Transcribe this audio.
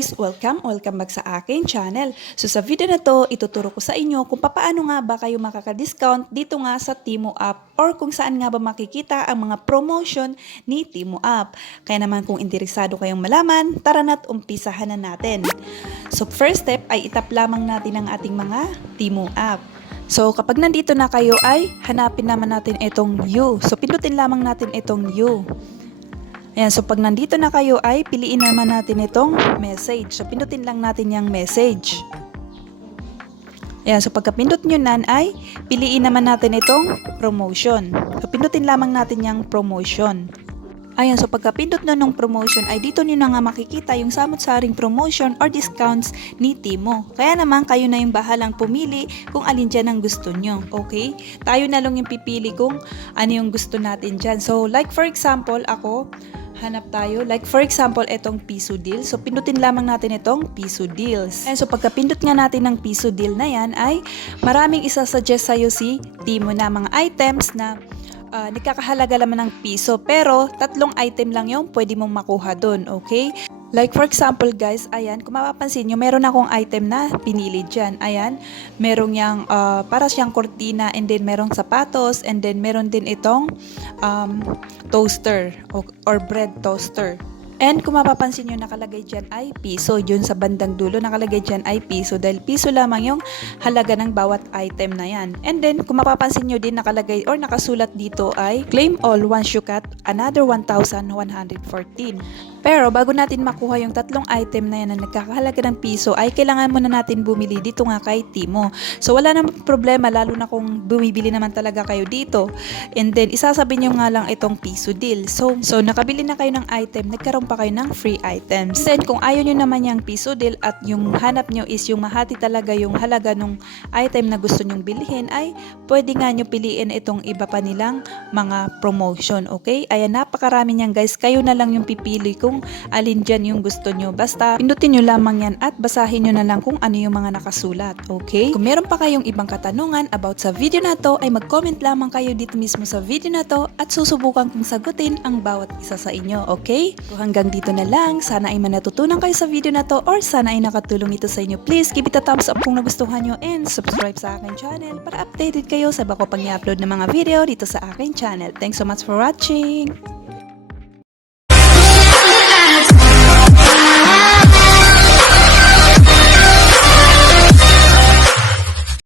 guys! Welcome back sa aking channel. So sa video na to, ituturo ko sa inyo kung paano nga ba kayo makaka-discount dito nga sa Temu App or kung saan nga ba makikita ang mga promotion ni Temu App. Kaya naman kung interesado kayong malaman, tara na't umpisahan na natin. So first step ay itap lamang natin ang ating mga Temu App. So kapag nandito na kayo ay hanapin naman natin itong U. So pindutin lamang natin itong U. Ayan, so pag nandito na kayo ay piliin naman natin itong message. So pindutin lang natin yung message. Ayan, so pagkapindot nyo nan ay piliin naman natin itong promotion. So pindutin lamang natin yung promotion. Ayan, so pagkapindot nyo ng promotion ay dito nyo na nga makikita yung samot-saring promotion or discounts ni Temu. Kaya naman kayo na yung bahalang pumili kung alin dyan ang gusto nyo. Okay? Tayo na lang yung pipili kung ano yung gusto natin dyan. So like for example, ako, hanap tayo. Like for example, itong piso deal. So pindutin lamang natin itong piso deals. And so pagkapindot nga natin ng piso deal na yan ay maraming isasuggest sa'yo si Temu na mga items na nagkakahalaga naman ng piso. Pero 3 item lang yung pwede mong makuha dun. Okay? Like for example guys, ayan, kung mapapansin nyo, meron akong item na pinili dyan. Ayan, merong yung para siyang kortina, and then merong sapatos, and then meron din itong toaster or bread toaster. And kung mapapansin nyo, nakalagay dyan ay piso. Yun sa bandang dulo, nakalagay dyan ay piso. Dahil piso lamang yung halaga ng bawat item na yan. And then, kung mapapansin nyo din, nakalagay or nakasulat dito ay claim all once you cut another 1,114. Pero bago natin makuha yung 3 item na yan na nagkakahalaga ng piso, ay kailangan muna natin bumili dito nga kay Temu. So wala namang problema, lalo na kung bumibili naman talaga kayo dito. And then, isasabi nyo nga lang itong piso deal. So nakabili na kayo ng item, nagkaroon pa kayo ng free items. Then kung ayaw nyo naman yung piso deal at yung hanap nyo is yung mahati talaga yung halaga ng item na gusto nyong bilhin, ay pwede nga nyo piliin itong iba pa nilang mga promotion. Okay? Ayan, napakarami niyan guys. Kayo na lang yung pipili kung alin dyan yung gusto nyo. Basta pindutin nyo lamang yan at basahin nyo na lang kung ano yung mga nakasulat. Okay? Kung meron pa kayong ibang katanungan about sa video na to, ay mag-comment lamang kayo dito mismo sa video na to at susubukan kong sagutin ang bawat isa sa inyo. Okay? So hanggang dito na lang. Sana ay manatutunan kayo sa video na to or sana ay nakatulong ito sa inyo. Please give it a thumbs up kung nagustuhan nyo and subscribe sa aking channel para updated kayo sa bago pang i-upload ng mga video dito sa aking channel. Thanks so much for watching!